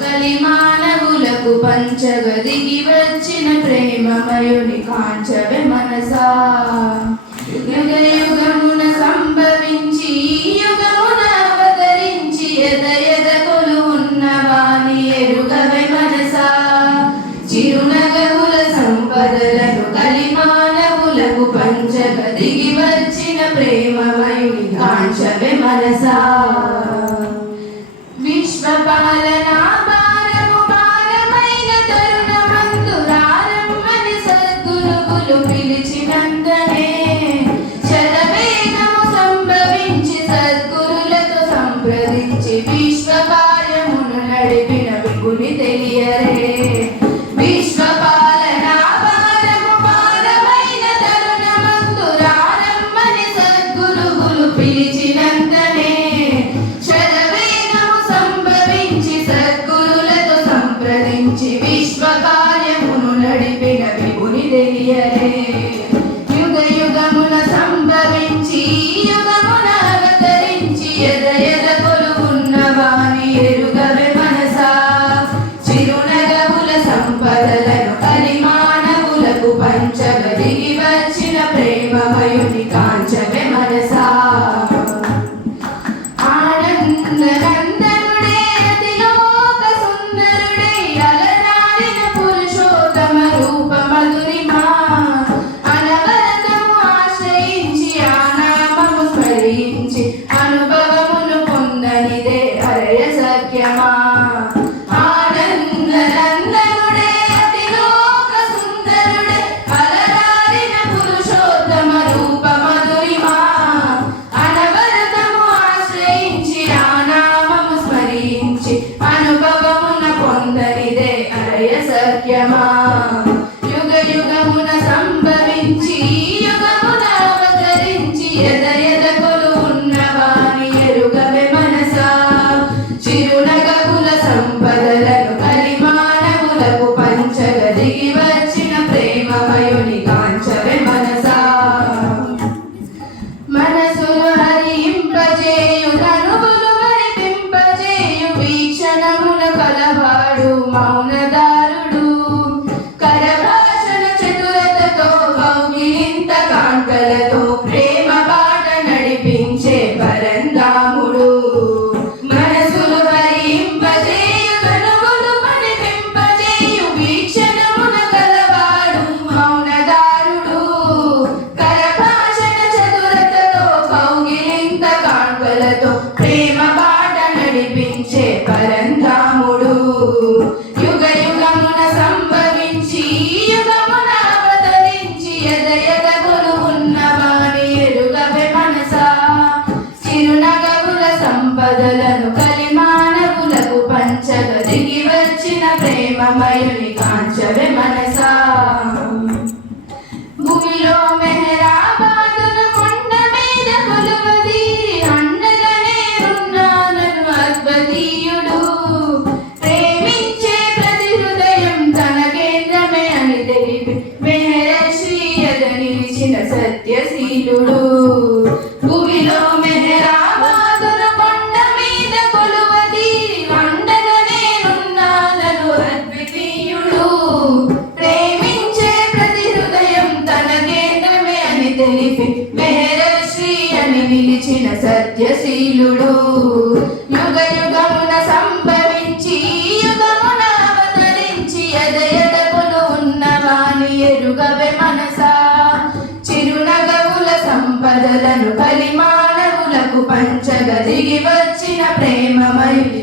కలిమానవులకు పంచగదిగి వచ్చిన ప్రేమమయుని కాంచవే మనసా. యుగ యుగమున సంభవించి యుగమున అవతరించి ఎదయదకులు ఉన్నవాని ఎరుగవే మనసా. చిరునగవుల సంపదలను కలిమానవులకు పంచగదిగి వచ్చిన ప్రేమమయుని కాంచవే మనసా. విశ్వపాలనా భారము భారమైన తరుణమందు రారమ్మని సద్గురువులు పిలిచినంతనే శరవేగము సంభవించి సద్గురులతో సంప్రదించి విశ్వకార్యమును నడిపిన విపుని తెలియరే. విశ్వపాలనా భారము భారమైన తరుణమందు రారమ్మని సద్గురువులు పిలిచినంతనే విశ్వకార్యమును నడిపిన విపుని తెలియరే. యుగ యుగమున సంభవించి యుగమున అవతరించి ఎదయదకులు ఉన్నవాని ఎరుగవే మనసా. చిరునగవుల సంపదలను కలిమానవులకు పంచగదిగి వచ్చిన ప్రేమమయుని కాంచవే మనసా. అనుభవమును పొందనిదే అరయ సఖ్యమా. ఆనందనందనుడే అతిలోక సుందరుడే అలరారిన పురుషోత్తమ రూప మధురిమా. అనవరతము ఆశ్రయించి ఆనామము స్మరించి అనుభవమున పొందనిదే అరయ సఖ్యమా. యుగ యుగమున సంభవించి యుగమున అవతరించి ఎదయదకులు ఉన్నవాని ఎరుగవే మనసా. చిరునగవుల సంపదలను కలిమానవులకు పంచగదిగి వచ్చిన ప్రేమమయుని కాంచవే మనసా. మనసును హరింపజేయు తనువులు మరిపింపజేయు వీక్షణముల కలవాడు మౌనదారుడు. కరభాషణ చతురతతో కౌగిలింత కాంతలతో ప్రేమ బాట నడిపించే పరంధాముడు. మనసులు హరింపజేయు తనువులు మరిపింపజేయు వీక్షణమున కలవాడు మౌనదారుడు. కరభాషణ చతురతతో కౌగిలింత కాంతలతో ప్రేమ బాట నడిపించే పరంధాముడు. యుగ యుగమున సంభవించి యుగమున అవతరించి ఎదయదకులు ఉన్నవాని ఎరుగవే మనసా. చిరునగవుల సంపదలను కలిమానవులకు పంచగదిగి వచ్చిన ప్రేమమయుని కాంచవే మనసా. భూమిలో మెహరాబాదును కొండ మీద కొలువదీరి అండగానే ఉన్నానను అద్వితీయుడు. ప్రేమించే ప్రతి హృదయం తన కేంద్రమే అని తెలిపి మెహరశ్రీ ఎద నిలిచిన సత్యశీలుడు. భూమిలో మెహరాబాదును కొండ మీద కొలువదీరి అండగానే ఉన్నానను అద్వితీయుడు. ప్రేమించే ప్రతి హృదయం తన కేంద్రమే అని తెలిపి మెహరశ్రీ అని నిలిచిన సత్యశీలుడు. యుగ యుగమున సంభవించి యుగమున అవతరించి ఎదయదకులు ఉన్నవాని ఎరుగవే మనసా. చిరునగవుల సంపదలను కలిమానవులకు పంచగదిగి వచ్చిన ప్రేమమయుని